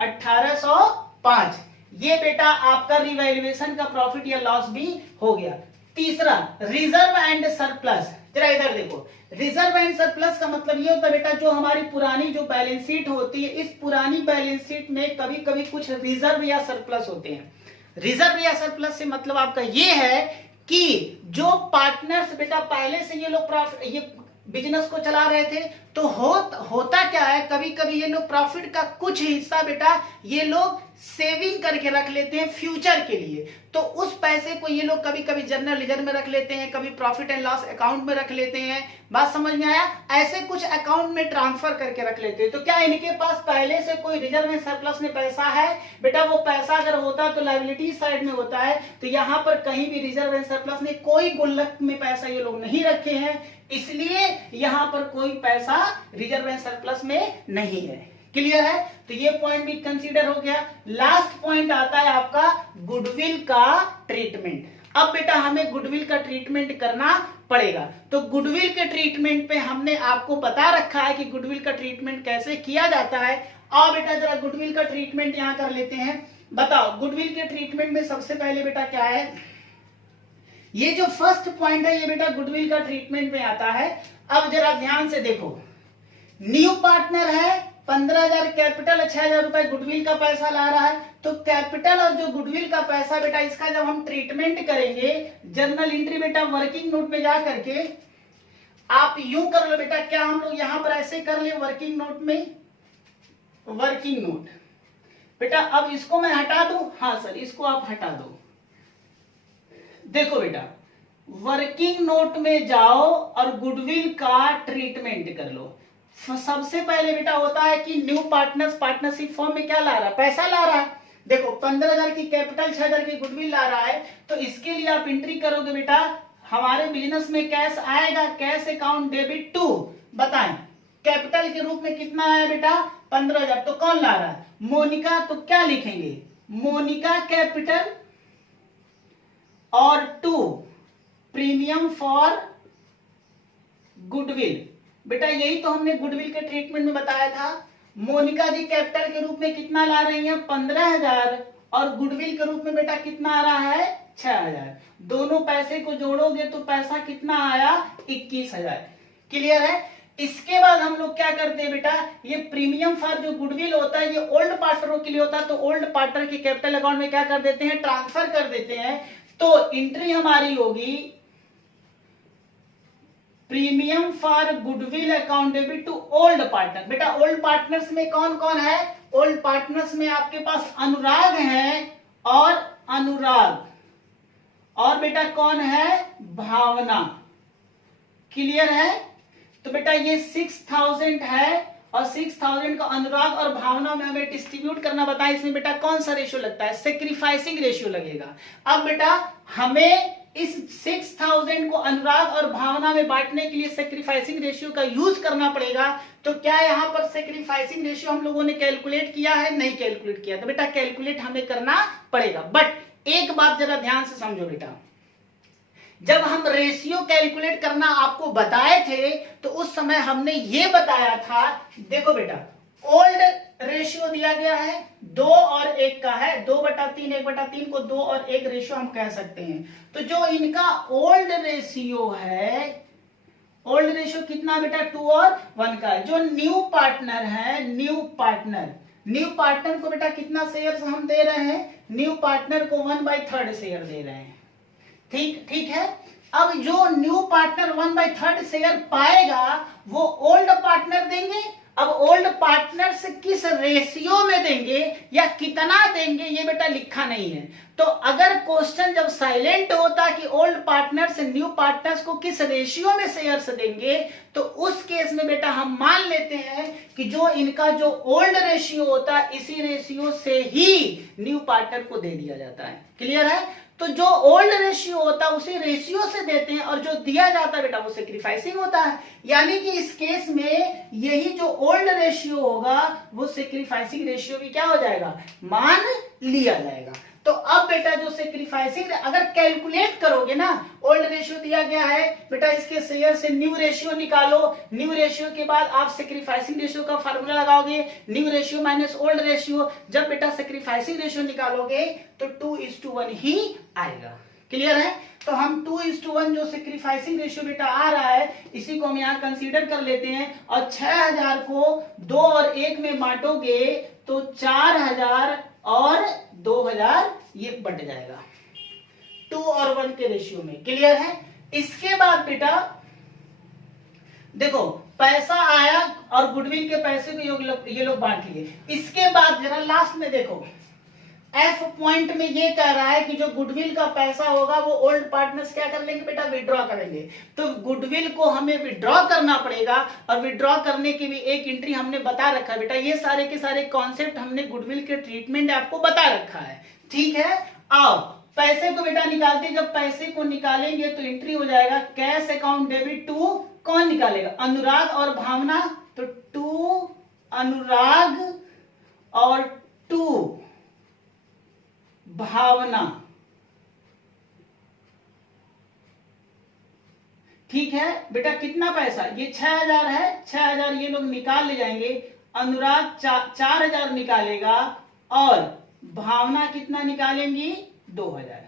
1805। ये बेटा आपका रिवैल्यूएशन का प्रॉफिट या लॉस भी हो गया। तीसरा रिजर्व एंड सरप्लस। जरा इधर देखो, रिजर्व एंड सरप्लस का मतलब ये होता है बेटा जो हमारी पुरानी जो बैलेंस शीट होती है, इस पुरानी बैलेंस शीट में कभी कभी कुछ रिजर्व या सरप्लस होते हैं। रिजर्व या सरप्लस से मतलब आपका ये है कि जो पार्टनर्स बेटा पहले से ये लोग ये बिजनेस को चला रहे थे तो होता क्या है, कभी कभी ये लोग प्रॉफिट का कुछ हिस्सा बेटा ये लोग सेविंग करके रख लेते हैं फ्यूचर के लिए। तो उस पैसे को ये लोग कभी कभी जनरल रिजर्व में रख लेते हैं, कभी प्रॉफिट एंड लॉस अकाउंट में रख लेते हैं। बात समझ में आया, ऐसे कुछ अकाउंट में ट्रांसफर करके रख लेते हैं। तो क्या इनके पास पहले से कोई रिजर्व में सरप्लस में पैसा है बेटा, वो पैसा अगर होता तो लायबिलिटी साइड में होता है। तो यहाँ पर कहीं भी रिजर्व एंड सरप्लस में कोई गुल्लक में पैसा ये लोग नहीं रखे हैं, इसलिए यहां पर कोई पैसा रिजर्व एंड सरप्लस में नहीं है, क्लियर है। तो ये पॉइंट भी कंसीडर हो गया। लास्ट पॉइंट आता है आपका गुडविल का ट्रीटमेंट। अब बेटा हमें गुडविल का ट्रीटमेंट करना पड़ेगा। तो गुडविल के ट्रीटमेंट पे हमने आपको बता रखा है कि गुडविल का ट्रीटमेंट कैसे किया जाता है। आओ बेटा जरा गुडविल का ट्रीटमेंट यहां कर लेते हैं। बताओ गुडविल के ट्रीटमेंट में सबसे पहले बेटा क्या है, ये जो फर्स्ट पॉइंट है ये बेटा गुडविल का ट्रीटमेंट में आता है। अब जरा ध्यान से देखो, न्यू पार्टनर है 15,000 कैपिटल, 6,000 रुपए गुडविल का पैसा ला रहा है। तो कैपिटल और जो गुडविल का पैसा बेटा इसका जब हम ट्रीटमेंट करेंगे जर्नल एंट्री बेटा वर्किंग नोट में जा करके आप यूं कर लो बेटा, क्या हम लोग यहां पर ऐसे कर ले वर्किंग नोट में, वर्किंग नोट बेटा। अब इसको मैं हटा दूं, हाँ सर इसको आप हटा दो। देखो बेटा वर्किंग नोट में जाओ और गुडविल का ट्रीटमेंट कर लो। सबसे पहले बेटा होता है कि न्यू पार्टनर्स पार्टनरशिप फॉर्म में क्या ला रहा है, पैसा ला रहा है। देखो 15,000 की कैपिटल, 6,000 की गुडविल ला रहा है। तो इसके लिए आप एंट्री करोगे बेटा, हमारे बिजनेस में कैश आएगा, कैश अकाउंट डेबिट टू, बताएं कैपिटल के रूप में कितना आया बेटा 15,000। तो कौन ला रहा है, मोनिका। तो क्या लिखेंगे, मोनिका कैपिटल और टू प्रीमियम फॉर गुडविल। बेटा यही तो हमने गुडविल के ट्रीटमेंट में बताया था। मोनिका जी कैपिटल के रूप में कितना ला रही हैं 15,000, और गुडविल के रूप में बेटा कितना आ रहा है 6000। दोनों पैसे को जोड़ोगे तो पैसा कितना आया 21000। क्लियर है। इसके बाद हम लोग क्या करते हैं बेटा, ये प्रीमियम फॉर जो गुडविल होता है ये ओल्ड पार्टनरों के लिए होता है, तो ओल्ड पार्टनर के कैपिटल अकाउंट में क्या कर देते हैं, ट्रांसफर कर देते हैं। तो एंट्री हमारी होगी premium for goodwill account debit to old partner. बेटा ओल्ड पार्टनर्स में कौन कौन है, ओल्ड पार्टनर्स में आपके पास अनुराग है और अनुराग, और बेटा कौन है, भावना। क्लियर है। तो बेटा ये 6000 है और 6000 का अनुराग और भावना में हमें डिस्ट्रीब्यूट करना बताया। इसमें बेटा कौन सा रेशियो लगता है, सेक्रीफाइसिंग रेशियो लगेगा। अब बेटा हमें इस 6000 को अनुराग और भावना में बांटने के लिए सेक्रीफाइसिंग रेशियो का यूज करना पड़ेगा। तो क्या यहां पर सेक्रीफाइसिंग रेशियो हम लोगों ने कैलकुलेट किया है, नहीं कैलकुलेट किया, तो बेटा कैलकुलेट हमें करना पड़ेगा। बट एक बात जरा ध्यान से समझो बेटा, जब हम रेशियो कैलकुलेट करना आपको बताए थे तो उस समय हमने ये बताया था, देखो बेटा ओल्ड रेशियो दिया गया है 2 और 1 का है, 2/3 1/3 को 2 और 1 रेशियो हम कह सकते हैं। तो जो इनका ओल्ड रेशियो है, ओल्ड रेशियो कितना बेटा 2 और 1 का है। जो न्यू पार्टनर है, न्यू पार्टनर को बेटा कितना शेयर हम दे रहे हैं, न्यू पार्टनर को 1/3 शेयर दे रहे हैं। ठीक है। अब जो न्यू पार्टनर 1/3 शेयर पाएगा वो ओल्ड पार्टनर देंगे। अब ओल्ड पार्टनर से किस रेशियो में देंगे या कितना देंगे ये बेटा लिखा नहीं है। तो अगर क्वेश्चन जब साइलेंट होता कि ओल्ड पार्टनर से न्यू पार्टनर्स को किस रेशियो में शेयर्स देंगे, तो उस केस में बेटा हम मान लेते हैं कि जो इनका जो ओल्ड रेशियो होता है इसी रेशियो से ही न्यू पार्टनर को दे दिया जाता है। क्लियर है। तो जो ओल्ड रेशियो होता है उसी रेशियो से देते हैं और जो दिया जाता है बेटा वो सेक्रीफाइसिंग होता है। यानी कि इस केस में यही जो ओल्ड रेशियो होगा वो सेक्रीफाइसिंग रेशियो भी क्या हो जाएगा, मान लिया जाएगा। तो अब बेटा जो सेक्रीफाइसिंग अगर कैलकुलेट करोगे ना, ओल्ड रेशियो दिया गया है बेटा, इसके शेयर से न्यू रेशियो निकालो, न्यू रेशियो के बाद आप सेक्रीफाइसिंग रेशियो का फार्मूला लगाओगे, new ratio minus old ratio. जब बेटा सेक्रीफाइसिंग रेशियो निकालोगे तो 2:1 ही आएगा। क्लियर है। तो हम 2:1 जो सेक्रीफाइसिंग रेशियो बेटा आ रहा है इसी को हम यहाँ कंसीडर कर लेते हैं। और 6000 को 2 और 1 में बांटोगे तो 4000 और 2000 ये बट जाएगा 2 और 1 के रेशियो में। क्लियर है। इसके बाद बेटा देखो पैसा आया और गुडविल के पैसे को ये लोग बांट लिए। इसके बाद जरा लास्ट में देखो एफ पॉइंट में ये कह रहा है कि जो गुडविल का पैसा होगा वो ओल्ड पार्टनर्स क्या कर लेंगे बेटा, विड्रॉ करेंगे। तो गुडविल को हमें विड्रॉ करना पड़ेगा और विड्रॉ करने की भी एक एंट्री हमने बता रखा है बेटा। ये सारे के सारे कॉन्सेप्ट हमने गुडविल के ट्रीटमेंट आपको बता रखा है। ठीक है। आओ पैसे को बेटा निकालते, जब पैसे को निकालेंगे तो एंट्री हो जाएगा कैश अकाउंट डेबिट टू, कौन निकालेगा, अनुराग और भावना। तो 2 अनुराग और 2 भावना। ठीक है बेटा। कितना पैसा, ये 6000 है, 6000 ये लोग निकाल ले जाएंगे। अनुराग 4000 निकालेगा और भावना कितना निकालेंगी, 2000।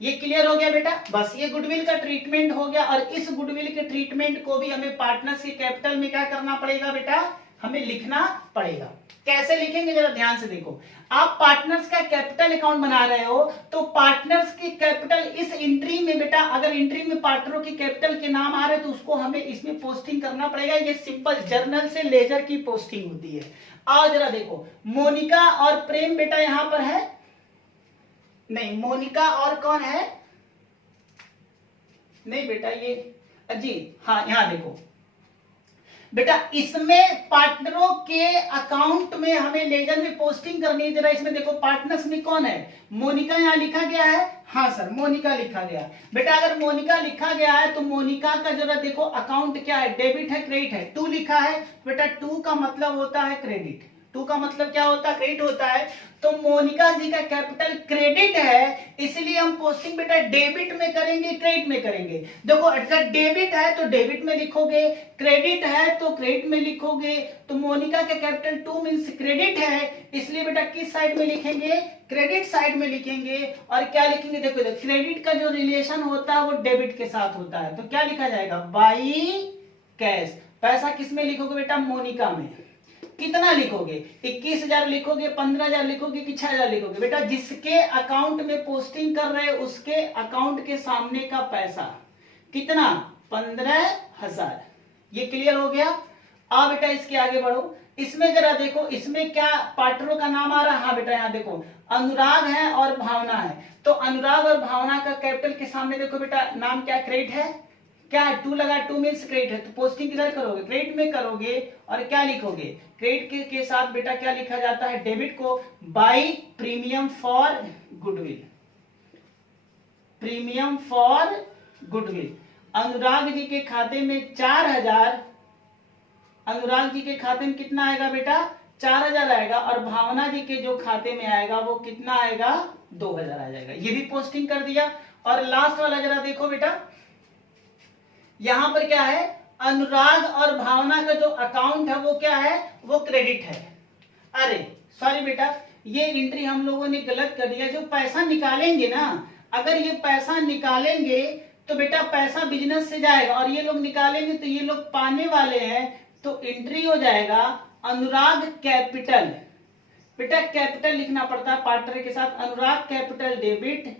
ये क्लियर हो गया बेटा। बस ये गुडविल का ट्रीटमेंट हो गया। और इस गुडविल के ट्रीटमेंट को भी हमें पार्टनर्स के कैपिटल में क्या करना पड़ेगा बेटा, हमें लिखना पड़ेगा। कैसे लिखेंगे जरा ध्यान से देखो। आप पार्टनर्स का कैपिटल अकाउंट बना रहे हो तो पार्टनर्स की कैपिटल इस एंट्री में बेटा, अगर एंट्री में पार्टनरों की कैपिटल के नाम आ रहे हैं तो उसको हमें इसमें पोस्टिंग करना पड़ेगा। ये सिंपल जर्नल से लेजर की पोस्टिंग होती है। आओ जरा देखो, मोनिका और प्रेम बेटा यहां पर है, नहीं मोनिका और कौन है, नहीं बेटा ये अजीत, हाँ यहां देखो बेटा, इसमें पार्टनरों के अकाउंट में हमें लेजर में पोस्टिंग करनी है। जरा इसमें देखो पार्टनर्स में कौन है, मोनिका यहाँ लिखा गया है, हाँ सर मोनिका लिखा गया। बेटा अगर मोनिका लिखा गया है तो मोनिका का जरा देखो अकाउंट क्या है, डेबिट है क्रेडिट है, 2 लिखा है बेटा, 2 का मतलब होता है क्रेडिट। टू का मतलब क्या होता है, क्रेडिट होता है। तो मोनिका जी का कैपिटल क्रेडिट है, इसलिए हम पोस्टिंग बेटा डेबिट में करेंगे, क्रेडिट में करेंगे। देखो अगर डेबिट है तो डेबिट में लिखोगे, क्रेडिट है तो क्रेडिट में लिखोगे। तो मोनिका का कैपिटल 2 मींस क्रेडिट है, इसलिए बेटा किस साइड में लिखेंगे, क्रेडिट साइड में लिखेंगे। और क्या लिखेंगे, देखो क्रेडिट का जो रिलेशन होता है वो डेबिट के साथ होता है, तो क्या लिखा जाएगा, बाई कैश। पैसा किस में लिखोगे बेटा, मोनिका में। कितना लिखोगे, 21,000 लिखोगे, 15,000 लिखोगे कि 6,000 लिखोगे, बेटा जिसके अकाउंट में पोस्टिंग कर रहे उसके अकाउंट के सामने का पैसा कितना, 15,000। ये क्लियर हो गया। अब बेटा इसके आगे बढ़ो, इसमें जरा देखो, इसमें क्या पार्टनरों का नाम आ रहा है, हाँ बेटा यहाँ देखो अनुराग है और भावना है। तो अनुराग और भावना का कैपिटल के सामने देखो बेटा नाम क्या, क्रेडिट है, क्या है, 2 लगा, 2 मींस क्रेडिट है, तो पोस्टिंग किधर करोगे, क्रेडिट में करोगे। और क्या लिखोगे, क्रेडिट के साथ बेटा क्या लिखा जाता है, डेबिट को, by premium for goodwill, premium for goodwill. Anurag ji के खाते में 4,000, अनुराग जी के खाते में कितना आएगा बेटा, 4,000 आएगा। और भावना जी के जो खाते में आएगा वो कितना आएगा, 2,000 आ जाएगा। ये भी पोस्टिंग कर दिया। और लास्ट वाला जरा देखो बेटा, यहां पर क्या है, अनुराग और भावना का जो अकाउंट है वो क्या है, वो क्रेडिट है। अरे सॉरी बेटा, ये एंट्री हम लोगों ने गलत कर दिया। जो पैसा निकालेंगे ना, अगर ये पैसा निकालेंगे तो बेटा पैसा बिजनेस से जाएगा, और ये लोग निकालेंगे तो ये लोग पाने वाले हैं, तो एंट्री हो जाएगा अनुराग कैपिटल। बेटा कैपिटल लिखना पड़ता है पार्टनर के साथ, अनुराग कैपिटल डेबिट,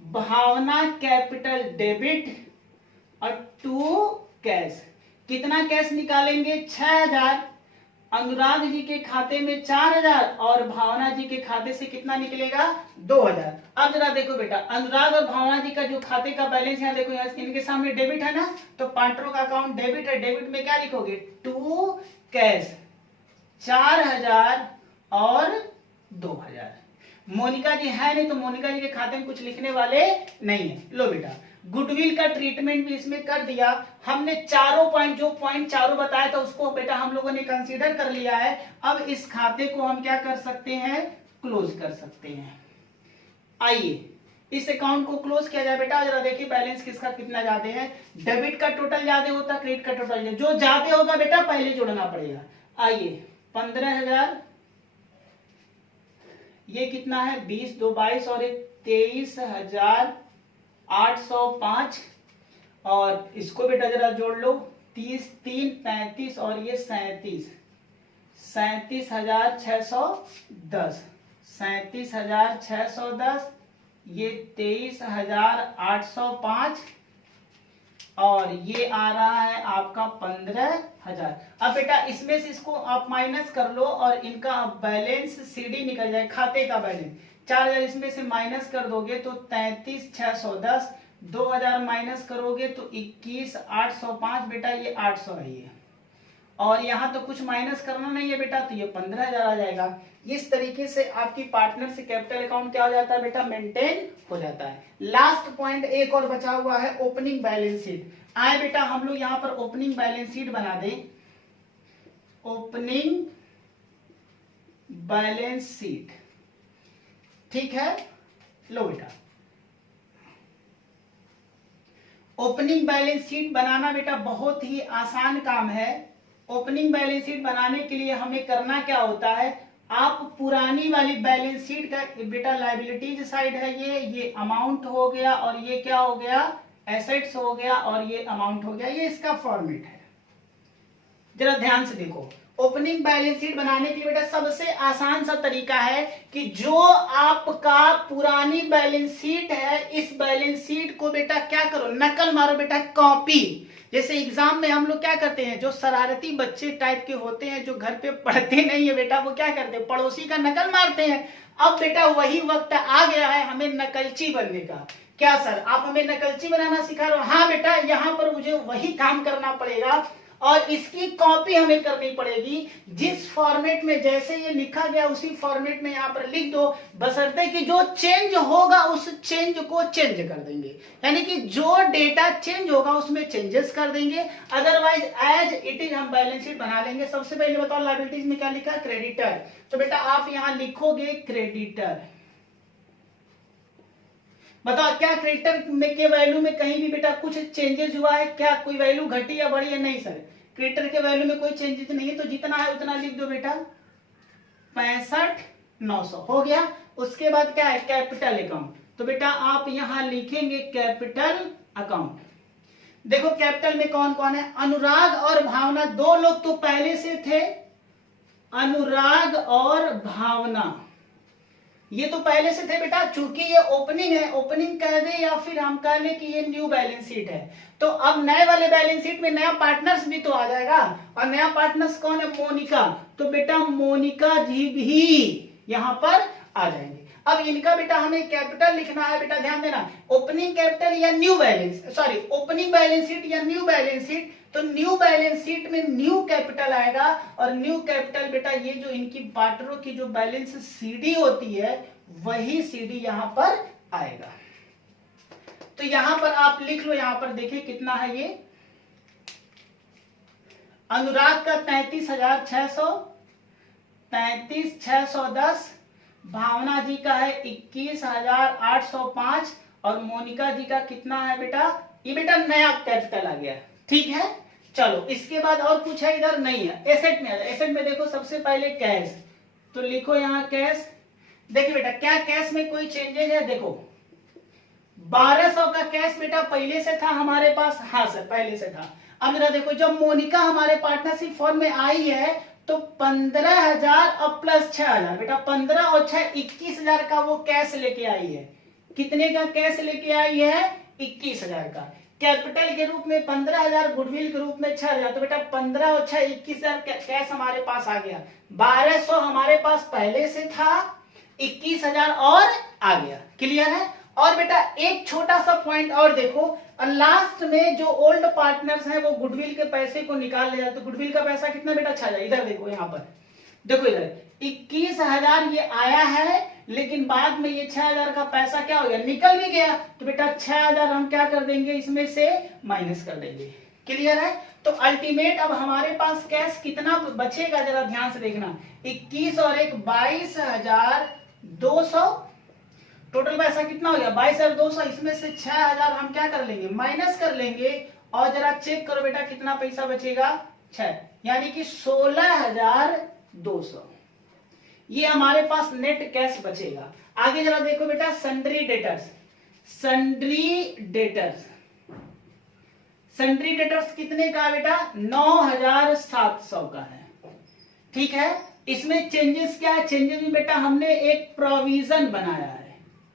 भावना कैपिटल डेबिट और 2 कैश। कितना कैश निकालेंगे, 6,000। अनुराग जी के खाते में 4,000 और भावना जी के खाते से कितना निकलेगा, 2,000। अब जरा देखो बेटा, अनुराग और भावना जी का जो खाते का बैलेंस है, देखो यहाँ इनके सामने डेबिट है ना, तो पार्टनरों का अकाउंट डेबिट है, डेबिट में क्या लिखोगे, 2 कैश, 4,000 और 2,000। मोनिका जी है नहीं, तो मोनिका जी के खाते में कुछ लिखने वाले नहीं है। लो बेटा गुडविल का ट्रीटमेंट भी इसमें कर दिया हमने। चारों पॉइंट, जो पॉइंट चारों बताया था उसको बेटा हम लोगों ने कंसीडर कर लिया है। अब इस खाते को हम क्या कर सकते हैं, क्लोज कर सकते हैं। आइए इस अकाउंट को क्लोज किया जाए बेटा। जरा देखिए बैलेंस किसका कितना ज्यादा है, डेबिट का टोटल ज्यादा होता, क्रेडिट का टोटल, जो ज्यादा होगा बेटा पहले जोड़ना पड़ेगा। आइए 15,000, ये कितना है, 20, 2 22 और 23,805। और इसको बेटा जरा जोड़ लो, 30, 3, 35 और ये 37, 37,610, 37,610, ये 23,805 और ये आ रहा है आपका 15,000। अब बेटा इसमें से इसको आप माइनस कर लो और इनका बैलेंस सीडी निकल जाए, खाते का बैलेंस। 4,000 इसमें से माइनस कर दोगे तो 33,610, 2,000 माइनस करोगे तो 21,805, बेटा ये 800 है ये। और यहाँ तो कुछ माइनस करना नहीं है बेटा, तो ये 15,000 आ जाएगा। इस तरीके से आपकी पार्टनर से कैपिटल अकाउंट क्या हो जाता है बेटा, मेंटेन हो जाता है। लास्ट पॉइंट एक और बचा हुआ है, ओपनिंग बैलेंस शीट। आए बेटा हम लोग यहाँ पर ओपनिंग बैलेंस शीट बना दें, ओपनिंग बैलेंस शीट, ठीक है। लो बेटा ओपनिंग बैलेंस शीट बनाना बेटा बहुत ही आसान काम है। ओपनिंग बैलेंस शीट बनाने के लिए हमें करना क्या होता है, आप पुरानी वाली बैलेंस शीट का बेटा लायबिलिटीज साइड है, ये अमाउंट हो गया और ये क्या हो गया, एसेट्स हो गया और ये अमाउंट हो गया, ये इसका फॉर्मेट है। जरा ध्यान से देखो, ओपनिंग बैलेंस शीट बनाने के लिए बेटा सबसे आसान सा तरीका है कि जो आपका पुरानी बैलेंस शीट है, इस बैलेंस शीट को बेटा क्या करो, नकल मारो बेटा, कॉपी। जैसे एग्जाम में हम लोग क्या करते हैं, जो शरारती बच्चे टाइप के होते हैं, जो घर पे पढ़ते नहीं है बेटा, वो क्या करते हैं, पड़ोसी का नकल मारते हैं। अब बेटा वही वक्त आ गया है हमें नकलची बनने का। क्या सर आप हमें नकलची बनाना सिखा रहे हो? हाँ बेटा, यहाँ पर मुझे वही काम करना पड़ेगा। और इसकी कॉपी हमें करनी पड़ेगी। जिस फॉर्मेट में जैसे ये लिखा गया उसी फॉर्मेट में यहाँ पर लिख दो, बशर्ते कि जो चेंज होगा उस चेंज को चेंज कर देंगे, यानी कि जो डेटा चेंज होगा उसमें चेंजेस कर देंगे, अदरवाइज एज इट इज हम बैलेंस शीट बना लेंगे। सबसे पहले बताओ लायबिलिटीज में क्या लिखा है, क्रेडिटर। तो बेटा आप यहां लिखोगे क्रेडिटर। बताओ क्या क्रेडिटर में के वैल्यू में कहीं भी बेटा कुछ चेंजेस हुआ है क्या, कोई वैल्यू घटी या बढ़ी है? नहीं सर, क्रेडिटर के वैल्यू में कोई चेंजेस नहीं है, तो जितना है उतना लिख दो बेटा, 65,900 हो गया। उसके बाद क्या है, कैपिटल अकाउंट। तो बेटा आप यहां लिखेंगे कैपिटल अकाउंट। देखो कैपिटल में कौन कौन है, अनुराग और भावना, दो लोग तो पहले से थे, अनुराग और भावना ये तो पहले से थे बेटा। चूंकि ये ओपनिंग है, ओपनिंग कह दे या फिर हम कह ले कि ये न्यू बैलेंस शीट है, तो अब नए वाले बैलेंस शीट में नया पार्टनर्स भी तो आ जाएगा, और नया पार्टनर्स कौन है, मोनिका। तो बेटा मोनिका जी भी यहां पर आ जाएंगे। अब इनका बेटा हमें कैपिटल लिखना है, बेटा ध्यान देना, ओपनिंग कैपिटल या new balance, sorry opening balance sheet या न्यू बैलेंस शीट। तो न्यू बैलेंस शीट में न्यू कैपिटल आएगा, और न्यू कैपिटल बेटा ये जो इनकी पार्टनरों की जो बैलेंस सीडी होती है वही सीडी यहां पर आएगा। तो यहां पर आप लिख लो, यहां पर देखिए कितना है ये, अनुराग का 33,600, 33,610, भावना जी का है 21,805, और मोनिका जी का कितना है बेटा, ये बेटा नया कैपिटल आ गया, ठीक है। चलो इसके बाद और कुछ है इधर, नहीं है। एसेट में, एसेट में देखो सबसे पहले कैश, तो लिखो यहां कैश। देखिए बेटा क्या कैश में कोई चेंजेस है, देखो 1200 का कैश बेटा पहले से था हमारे पास, हाँ सर पहले से था। अब मेरा देखो जब मोनिका हमारे पार्टनरशिप फॉर्म में आई है तो 15,000 अब प्लस 6,000, बेटा 15 और 6 21,000 का वो कैश लेके आई है। कितने का कैश लेके आई है, 21,000 का। कैपिटल के रूप में 15,000, गुडविल के रूप में 6,000, तो बेटा 15 और 6 21,000 कैश हमारे पास आ गया। 1200 हमारे पास पहले से था, 21,000 और आ गया, क्लियर है। और बेटा एक छोटा सा पॉइंट और देखो, लास्ट में जो ओल्ड पार्टनर्स हैं वो गुडविल के पैसे को निकाल ले जाते, तो गुडविल का पैसा कितना बेटा, 6,000। इधर देखो, यहाँ पर देखो, इधर 21,000 ये आया है, लेकिन बाद में ये 6,000 का पैसा क्या हो गया, निकल भी गया। तो बेटा 6,000 हम क्या कर देंगे, इसमें से माइनस कर देंगे, क्लियर है। तो अल्टीमेट अब हमारे पास कैश कितना बचेगा, जरा ध्यान से देखना, 21 और 1 22,200, टोटल पैसा कितना हो गया 22,200। इसमें से 6,000 हम क्या कर लेंगे, माइनस कर लेंगे, और जरा चेक करो बेटा कितना पैसा बचेगा, 6, यानी कि 16,200 ये हमारे पास नेट कैश बचेगा। आगे जरा देखो बेटा sundry debtors, sundry debtors, sundry debtors कितने का बेटा, 9,700 का है, ठीक है। इसमें चेंजेस क्या है, चेंजेस में बेटा हमने एक प्रोविजन बनाया है।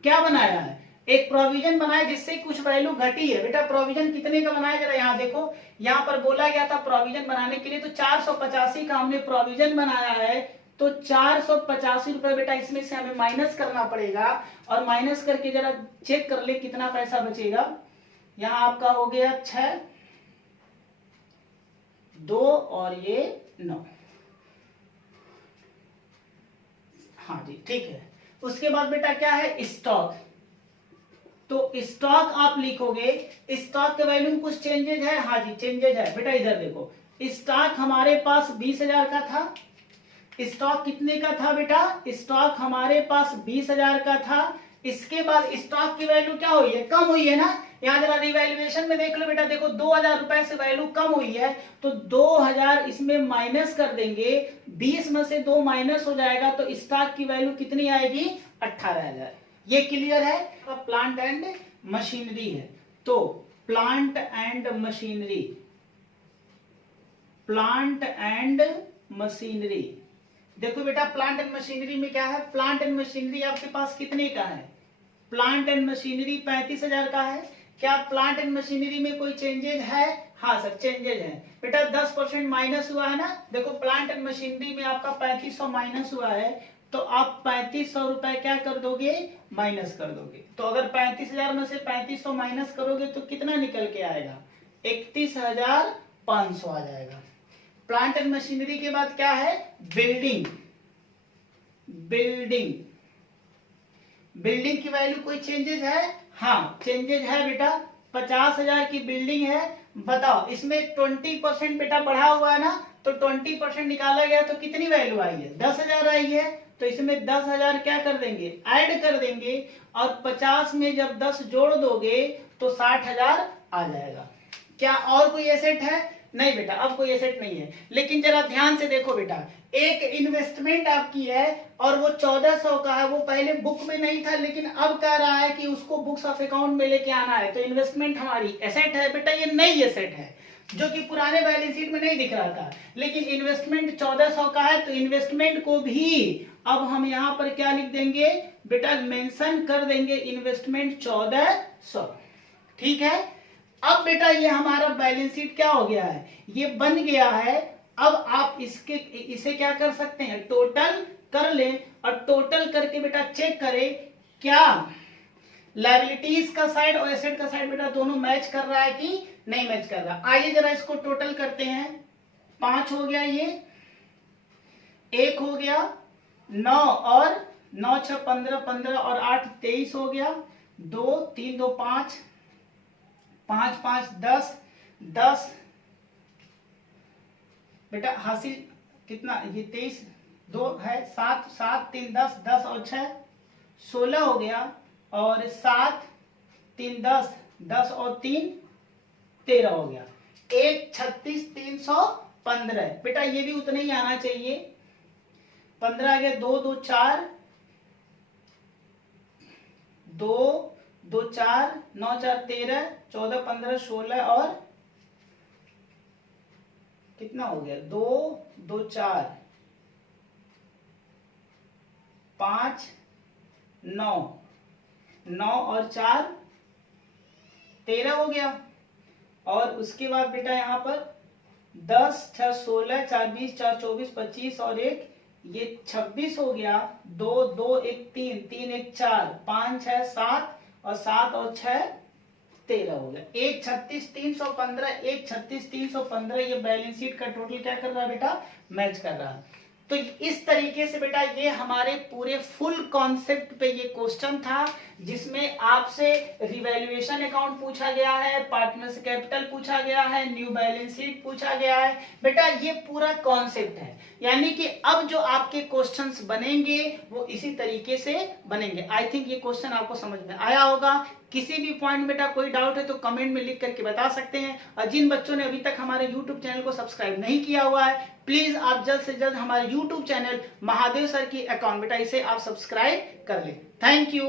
क्या बनाया है, एक प्रोविजन बनाया जिससे कुछ वैल्यू घटी है। बेटा प्रोविजन कितने का बनाया, जरा यहाँ देखो, यहाँ पर बोला गया था प्रोविजन बनाने के लिए, तो 485 का हमने प्रोविजन बनाया है। तो 485 रुपए बेटा इसमें से हमें माइनस करना पड़ेगा, और माइनस करके जरा चेक कर ले कितना पैसा बचेगा। यहाँ आपका हो गया 6, 2 और ये 9, हाँ जी ठीक है। उसके बाद बेटा क्या है, स्टॉक। तो स्टॉक आप लिखोगे, स्टॉक के वैल्यू में कुछ चेंजेज है, हाँ जी चेंजेज है। बेटा इधर देखो, स्टॉक हमारे पास 20,000 का था, स्टॉक कितने का था बेटा, स्टॉक हमारे पास 20,000 का था। इसके बाद स्टॉक की वैल्यू क्या हुई है, कम हुई है ना। यहाँ जरा रिवैल्यूएशन में देख लो बेटा, देखो 2,000 रुपए से वैल्यू कम हुई है, तो 2,000 इसमें माइनस कर देंगे, 20 में से 2 माइनस हो जाएगा, तो स्टॉक की वैल्यू कितनी आएगी, 18,000। ये क्लियर है। प्लांट एंड मशीनरी है, तो plant and machinery, plant and machinery, देखो बेटा प्लांट एंड मशीनरी में क्या है, प्लांट एंड मशीनरी आपके पास कितने का है, प्लांट एंड मशीनरी 35,000 का है। क्या प्लांट एंड मशीनरी में कोई चेंजेज है, हाँ सर चेंजेज है। बेटा 10% माइनस हुआ है ना, देखो प्लांट एंड मशीनरी में आपका 3500 माइनस हुआ है, तो आप 3500 रुपए क्या कर दोगे, माइनस कर दोगे। तो अगर 35,000 में से 3500 माइनस करोगे तो कितना निकल के आएगा, 31,500 500 आ जाएगा। प्लांट एंड मशीनरी के बाद क्या है? बिल्डिंग। बिल्डिंग बिल्डिंग की वैल्यू कोई चेंजेस है? हाँ चेंजेस है बेटा। 50,000 की बिल्डिंग है। बताओ इसमें 20% बेटा बढ़ा हुआ है ना, तो 20% निकाला गया तो कितनी वैल्यू आई है? 10,000 आई है। तो इसमें 10,000 क्या कर देंगे? ऐड कर देंगे, और 50 में जब 10 जोड़ दोगे तो 60,000 आ जाएगा। क्या और कोई एसेट है? नहीं बेटा, अब कोई एसेट नहीं है। लेकिन जरा ध्यान से देखो बेटा, एक इन्वेस्टमेंट आपकी है और वो 1400 का है। वो पहले बुक में नहीं था, लेकिन अब कह रहा है कि उसको बुक्स ऑफ अकाउंट में लेके आना है। तो इन्वेस्टमेंट हमारी एसेट है बेटा, ये नई एसेट है जो कि पुराने बैलेंस शीट में नहीं दिख रहा था। लेकिन इन्वेस्टमेंट 1400 का है, तो इन्वेस्टमेंट को भी अब हम यहां पर क्या लिख देंगे बेटा? मेंशन कर देंगे इन्वेस्टमेंट 1400। ठीक है। अब बेटा ये हमारा बैलेंस शीट क्या हो गया है? ये बन गया है। अब आप इसे क्या कर सकते हैं? टोटल कर लें, और टोटल करके बेटा चेक करें क्या लायबिलिटीज का साइड और एसेट का साइड बेटा दोनों मैच कर रहा है कि नहीं मैच कर रहा। आइए जरा इसको टोटल करते हैं। 5 हो गया, ये 1 हो गया, 9 और 9 6 15, 15 और 8 23 हो गया। 2 3 2 5, 5 5 10, 10 बेटा हासिल कितना? ये 23 2 है, 7 7 3 10, 10 और 6 16 हो गया, और 7 3 10, 10 और 3 13 हो गया। 1 36 315 बेटा, ये भी उतना ही आना चाहिए। 15 आ गया, 2 2 4, 2 2 4, 9 4 13, 14 15 16 और कितना हो गया? 2 2 4 5 9, 9 और 4 13 हो गया। और उसके बाद बेटा यहाँ पर 10 6 16, 4 20, 4 24, 25 और 1 ये 26 हो गया। 2 2 1 3, 3 1 4, 5 6 7 और 7 और 6 13 हो गया। 1 36 315, 1 36 315 ये बैलेंस शीट का टोटल क्या कर रहा है बेटा? मैच कर रहा है। तो इस तरीके से बेटा ये हमारे पूरे फुल कॉन्सेप्ट पे ये क्वेश्चन था, जिसमें आपसे रिवैल्यूएशन अकाउंट पूछा गया है, पार्टनर्स कैपिटल पूछा गया है, न्यू बैलेंस शीट पूछा गया है। बेटा ये पूरा कॉन्सेप्ट है, यानी कि अब जो आपके क्वेश्चंस बनेंगे वो इसी तरीके से बनेंगे। आई थिंक ये क्वेश्चन आपको समझ में आया होगा। किसी भी पॉइंट बेटा कोई डाउट है तो कमेंट में लिख करके बता सकते हैं। और जिन बच्चों ने अभी तक हमारे YouTube चैनल को सब्सक्राइब नहीं किया हुआ है, प्लीज आप जल्द से जल्द हमारे YouTube चैनल महादेव सर की अकाउंट बेटा इसे आप सब्सक्राइब कर लें। Thank you.